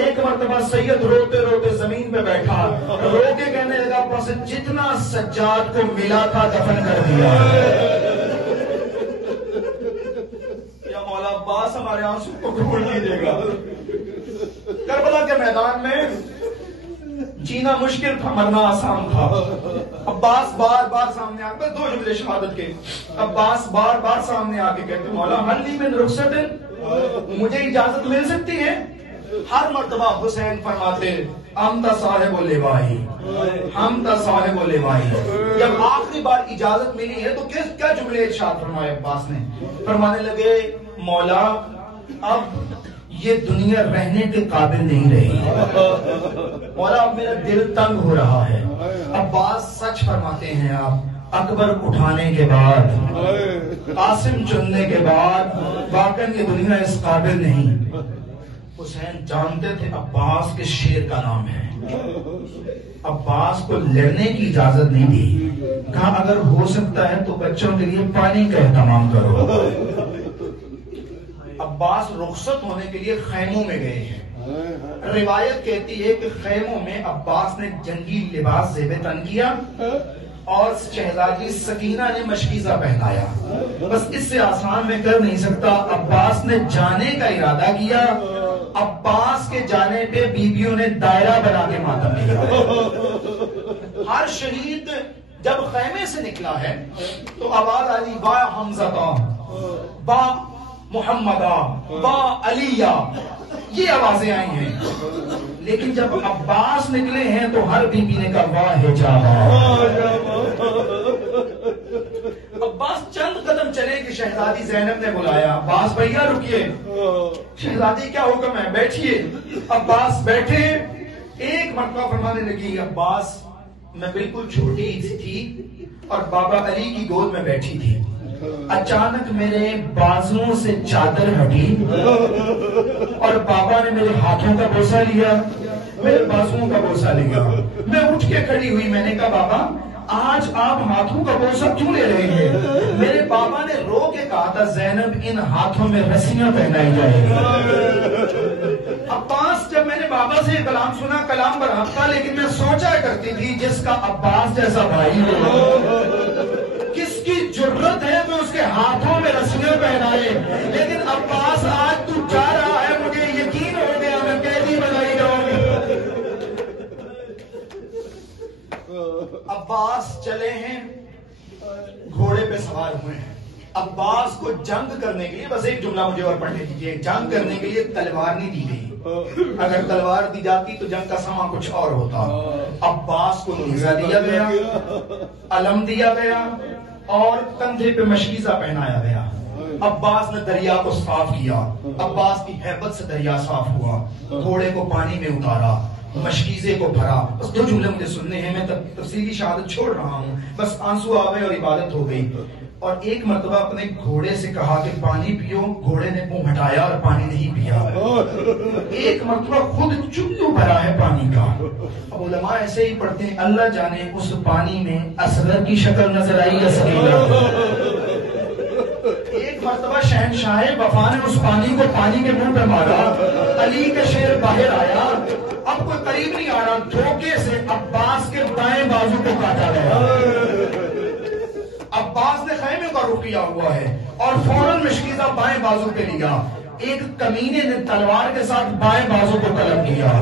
ایک مرتبہ سید روتے روتے زمین پہ بیٹھا, رو کے کہنے لگا بس جتنا سجاد کو ملا تھا دفن کر دیا. یا مولا عباس ہمارے آنسو کو کھول دیجیے گا. کربلا کے میدان میں جینا مشکل تھا, مرنا آسان تھا. عباس بار بار سامنے آ کے 2 جملے شہادت کے, عباس بار بار سامنے آ کے کہتے مولا حلی من رخصت, مجھے اجازت مل سکتی ہے. ہر مرتبہ حسین فرماتے انت صاحب اللوائی, انت صاحب اللوائی. جب آخری بار اجازت ملی ہے تو کیا جملے ارشاد فرمائے عباس نے, فرمانے لگے مولا اب یہ دنیا رہنے کے قابل نہیں رہی, مولا اب میرا دل تنگ ہو رہا ہے. عباس سچ فرماتے ہیں آپ, اکبر اٹھانے کے بعد, قاسم چننے کے بعد واقعی یہ دنیا اس قابل نہیں. حسین جانتے تھے عباس کے شیر کا نام ہے, عباس کو لڑنے کی اجازت نہیں دی, کہا اگر ہو سکتا ہے تو بچوں کے لیے پانی کا اہتمام کرو. عباس رخصت ہونے کے لیے خیموں میں گئے ہیں. روایت کہتی ہے کہ خیموں میں عباس نے جنگی لباس زیب تن کیا اور شہزادی سکینہ نے مشکیزہ پہنایا. بس اس سے آسان میں کر نہیں سکتا. عباس نے جانے کا ارادہ کیا, عباس کے جانے پہ بیویوں نے دائرہ بنا کے ماتم کیا. ہر شہید جب خیمے سے نکلا ہے تو آواز آئی با حمزہ با محمدہ با علیہ, یہ آوازیں آئی ہیں. لیکن جب عباس نکلے ہیں تو ہر بی بی نے کہا واہ حجابہ. عباس چند قدم چلے کہ شہزادی زینب نے بلایا, عباس بھیا رکیے. شہزادی کیا حکم ہے, بیٹھیے. عباس بیٹھے. ایک مرتبہ فرمانے لگی عباس میں بالکل چھوٹی تھی اور بابا علی کی گود میں بیٹھی تھی, اچانک میرے بازوؤں سے چادر ہٹی اور بابا نے میرے ہاتھوں کا بوسہ لیا, میرے بازوؤں کا بوسہ لیا. میں اٹھ کے کھڑی ہوئی, میں نے کہا بابا آج آپ ہاتھوں کا بوسہ کیوں لے رہے ہیں؟ میرے بابا نے رو کے کہا تھا زینب ان ہاتھوں میں رسیاں پہنائی جائے گی. عباس جب میں نے بابا سے یہ کلام سنا, کلام برحق تھا, لیکن میں سوچا کرتی تھی جس کا عباس جیسا بھائی ہو کس کی جرت ہے میں اس کے ہاتھوں میں رسیاں پہنائے. لیکن عباس آج تو جا رہا ہے, مجھے یقین ہو گیا میں قیدی بنائی جاؤں گی. عباس چلے ہیں, گھوڑے پہ سوار ہوئے ہیں. عباس کو جنگ کرنے کے لیے بس ایک جملہ مجھے اور پڑھنے دیجیے, جنگ کرنے کے لیے تلوار نہیں دی گئی. اگر تلوار دی جاتی تو جنگ کا سما کچھ اور ہوتا. عباس کو نیزہ دیا گیا, علم دیا گیا اور کندھے پہ مشکیزہ پہنایا گیا. عباس نے دریا کو صاف کیا, عباس کی ہیبت سے دریا صاف ہوا, گھوڑے کو پانی میں اتارا, مشکیزے کو بھرا. بس 2 جملے مجھے سننے ہیں, میں تفصیلی شہادت چھوڑ رہا ہوں, بس آنسو آ گئے اور عبادت ہو گئی. اور ایک مرتبہ اپنے گھوڑے سے کہا کہ پانی پیو, گھوڑے نے منہ ہٹایا اور پانی نہیں پیا. ایک مرتبہ خود چلو بھرا ہے پانی کا. اب علماء ایسے ہی پڑھتے ہیں اللہ جانے اس پانی میں اصغر کی شکل نظر آئی یا صغیر. مرتبہ شہنشاہ وفا نے اس پانی کو پانی کے منہ پہ مارا، علی کا شیر باہر آیا، اب کوئی قریب نہیں آ رہا، دھوکے سے عباس کے دائیں بازو کو کاٹا گیا۔ عباس نے خیمے کا رخ کیا ہوا ہے اور فوراً مشکیزہ بائیں بازو پہ لیا، ایک کمینے نے تلوار کے ساتھ بائیں بازو کو قلم کیا،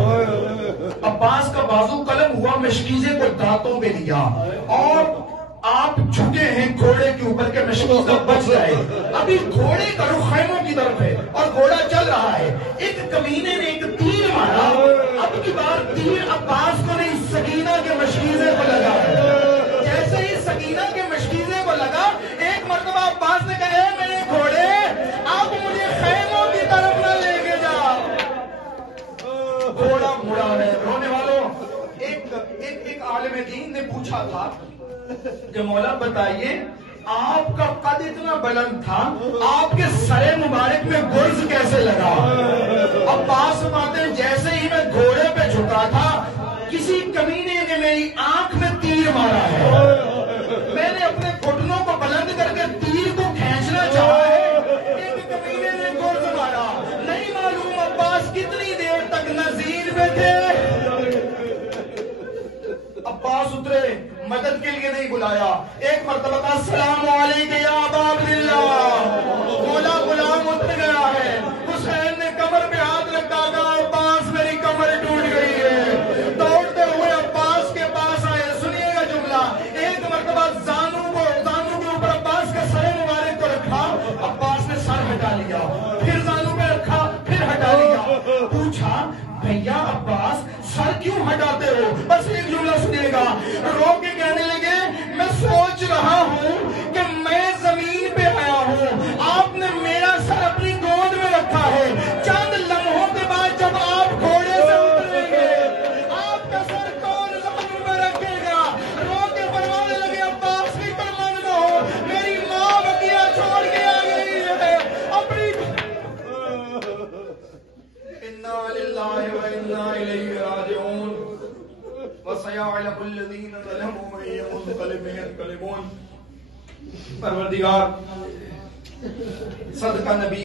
عباس کا بازو قلم ہوا، مشکیزے کو دانتوں پہ لیا، اور آپ جھکے ہیں گھوڑے کے اوپر کے مشکیزہ بچ جائے، ابھی گھوڑے کا رخ خیموں کی طرف ہے اور گھوڑا چل رہا ہے، ایک کمینے نے ایک تیر مارا، اب کی بار تیر عباس کو نہیں سکینہ کے مشکیزے کو لگا، جیسے ہی سکینہ کے مشکیزے کو لگا، ایک مرتبہ عباس نے کہا، اے میرے گھوڑے اب مجھے خیموں کی طرف نہ لے کے جا، گھوڑا مڑا ہے۔ رونے والوں، ایک عالم دین نے پوچھا تھا کہ مولا بتائیے آپ کا قد اتنا بلند تھا، آپ کے سر مبارک میں گرز کیسے لگا؟ عباس فرماتے ہیں جیسے ہی میں گھوڑے پہ جھکا تھا، کسی کمینے نے میری آنکھ میں تیر مارا ہے، میں نے اپنے گھٹنوں کو بلند کر کے تیر کو کھینچنا چاہا ہے، ایک کمینے نے گرز مارا، نہیں معلوم عباس کتنی دیر تک نذیر میں تھے۔ عباس اترے، مدد کے لیے نہیں بلایا، ایک مرتبہ کہا السلام علیکم یا ابا عبداللہ، مولا غلام اتر گیا ہے، حسین نے کمر پہ ہاتھ رکھا، کہا عباس میری کمر ٹوٹ گئی ہے، دوڑتے ہوئے عباس کے پاس آئے، سنیے گا جملہ، ایک مرتبہ زانو کے اوپر عباس کا سر مبارک کو رکھا، عباس نے سر ہٹا لیا، پھر زانو پہ رکھا، پھر ہٹا لیا، پوچھا بھیا عباس سر کیوں ہٹاتے ہو؟ بس ایک جملہ سنیے گا، رو کے کہنے لگے میں سوچ رہا ہوں کہ میں زمین پہ آیا ہوں، آپ نے میرا سر اپنی گود میں رکھا ہے، چند لمحوں کے بعد جب آپ گھوڑے سے اتریں گے آپ کا سر کون زمین میں رکھے گا؟ رو کے فرمانے لگے عباس فکر مند نہ ہو، میری ماں بقیہ چھوڑ کے آ گئی ہے اپنی، انا للہ و انا الیہ راجعون وَسَيَعْلَمُ الَّذِينَ ظَلَمُوا أَيَّ مُنقَلِبٍ يَنقَلِبُونَ۔ پروردگار صدقہ نبی